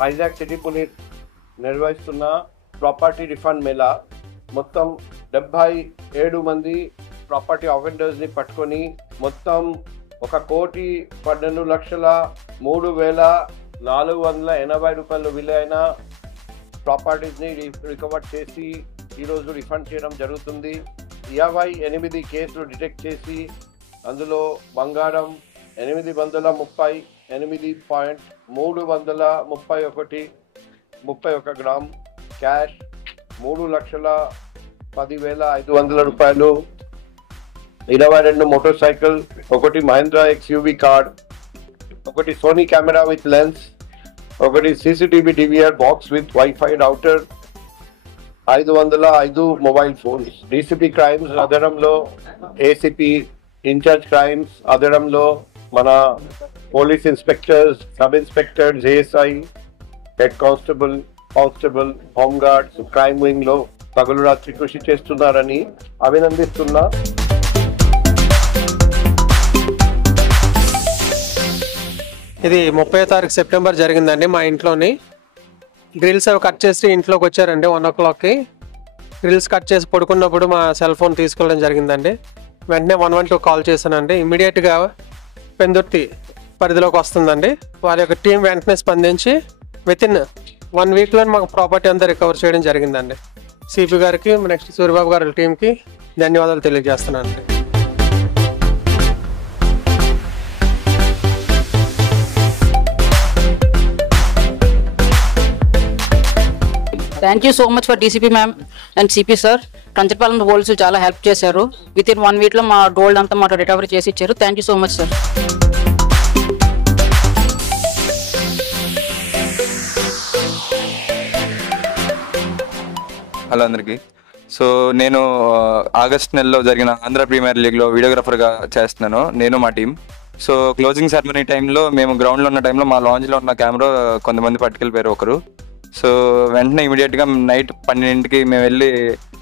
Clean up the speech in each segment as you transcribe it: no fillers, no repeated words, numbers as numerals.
Vizag city police నిర్వహిస్తున్న property refund Mela మొత్తం 77 మంది ప్రాపర్టీ ఆఫెండర్స్ని పట్టుకొని మొత్తం 1,12,03,480 రూపాయలు విలువైన ప్రాపర్టీస్ని రికవర్ చేసి ఈరోజు రిఫండ్ చేయడం జరుగుతుంది. 28 కేసులు డిటెక్ట్ చేసి అందులో బంగారం 830.331 గ్రామ్, క్యాష్ 3,10,500 రూపాయలు, 22 మోటార్ సైకిల్, ఒకటి మహేంద్ర XUV కార్, ఒకటి సోనీ కెమెరా విత్ లెన్స్, ఒకటి CCTV DVR box with wifi router, 505 mobile phones. DCP crimes ఆధారంలో ACP ఇన్ఛార్జ్ క్రైమ్స్ ఆధారంలో మన police inspectors, sub inspectors, ASI, head constable, home guards crime wing లో పగలు రాత్రి కృషి చేస్తున్నారని అభినందిస్తున్నా. ఇది 30వ తారీఖు సెప్టెంబర్ జరిగిందండి. మా ఇంట్లోని గ్రిల్స్ అవి కట్ చేసి ఇంట్లోకి వచ్చారండి 1 o'clockకి. గ్రిల్స్ కట్ చేసి పడుకున్నప్పుడు మా సెల్ ఫోన్ తీసుకెళ్ళడం జరిగిందండి. వెంటనే 112 కాల్ చేశానండి. ఇమీడియట్గా పెందుర్తి పరిధిలోకి వస్తుందండి. వారి యొక్క టీం వెంటనే స్పందించి వితిన్ 1 వీక్లో మాకు ప్రాపర్టీ అంతా రికవర్ చేయడం జరిగిందండి. సిపి గారికి, నెక్స్ట్ సూర్యబాబు గారి టీంకి ధన్యవాదాలు తెలియజేస్తున్నాను. Thank you so much for DCP ma'am and CP sir. Kanchapalem పోలీసులు చాలా హెల్ప్ చేశారు. వితిన్ 1 వీక్లో మా గోల్డ్ అంతా మాకు రికవరీ చేసి ఇచ్చారు. Thank you so much sir. Hello అందరికీ. సో నేను ఆగస్ట్ నెలలో జరిగిన ఆంధ్ర ప్రీమియర్ లీగ్లో వీడియోగ్రాఫర్గా చేస్తున్నాను, నేను మా టీం. సో క్లోజింగ్ సెరమనీ టైంలో మేము గ్రౌండ్లో ఉన్న టైంలో మా లాంజ్లో ఉన్న కెమెరా కొంతమంది పట్టుకెళ్ళిపోయారు ఒకరు. సో వెంటనే ఇమీడియట్గా నైట్ 12ంటికి మేము వెళ్ళి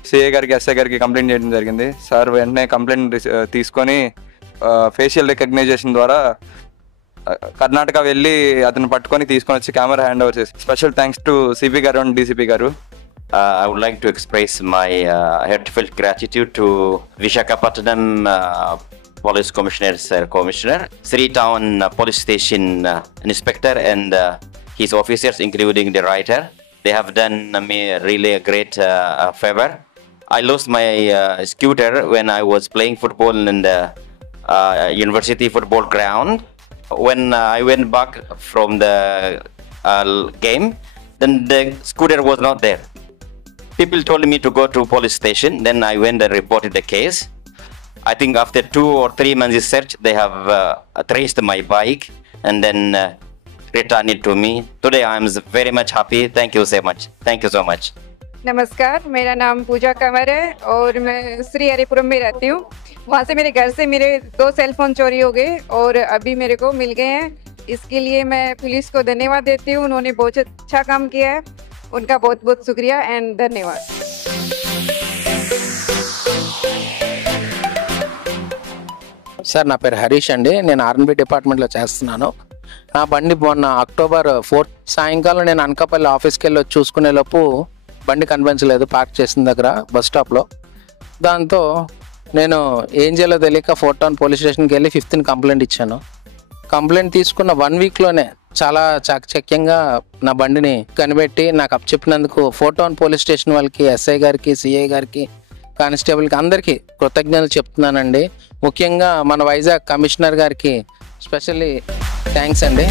CA గారికి, SI గారికి కంప్లైంట్ చేయడం జరిగింది. సార్ వెంటనే కంప్లైంట్ తీసుకొని ఫేషియల్ రికగ్నైజేషన్ ద్వారా కర్ణాటక వెళ్ళి అతను పట్టుకొని తీసుకొని వచ్చి కెమెరా హ్యాండ్ ఓవర్ చేసి స్పెషల్ థ్యాంక్స్ టు CP గారు అండ్ DCP గారు. I would like to express my heartfelt gratitude to Visakhapatnam Police Commissioner, Sri Town Police Station Inspector and his officers, including the writer. They have done me really a great favor. I lost my scooter when I was playing football in the university football ground. When I went back from the game, then the scooter was not there. People told me to go to police station. Then I went and reported the case. I think after 2 or 3 months search, they have traced my bike and then returned it to me. Today I am very much happy. Thank you so much. Thank you so much. नमस्कार, मेरा नाम पूजा कंवर है और मैं श्री हरिपुरम में रहती हूँ. वहाँ से मेरे घर से मेरे 2 सेल फोन चोरी हो गए और अभी मेरे को मिल गए हैं. इसके लिए मैं पुलिस को धन्यवाद देती हूँ. उन्होंने बहुत अच्छा काम किया है. उनका बहुत बहुत शुक्रिया एंड धन्यवाद. సార్ నా పేరు హరీష్ అండి. నేను R&B డిపార్ట్మెంట్లో చేస్తున్నాను. నా బండి మొన్న October 4 సాయంకాలం నేను అనకాపల్లి ఆఫీస్కి వెళ్ళి చూసుకునే లోపు బండి కనిపించలేదు పార్క్ చేసిన దగ్గర బస్ స్టాప్లో. దాంతో నేను ఏం చేయాలో తెలియక 4 Town పోలీస్ స్టేషన్కి వెళ్ళి 5th కంప్లైంట్ ఇచ్చాను. కంప్లైంట్ తీసుకున్న 1 వీక్లోనే చాలా చాకచక్యంగా నా బండిని కనిపెట్టి నాకు అప్పచెప్పినందుకు 4 Town పోలీస్ స్టేషన్ వాళ్ళకి, SI గారికి, CA గారికి, కానిస్టేబుల్కి అందరికీ కృతజ్ఞతలు చెప్తున్నానండి. ముఖ్యంగా మన వైజాగ్ కమిషనర్ గారికి స్పెషల్లీ థ్యాంక్స్ అండి.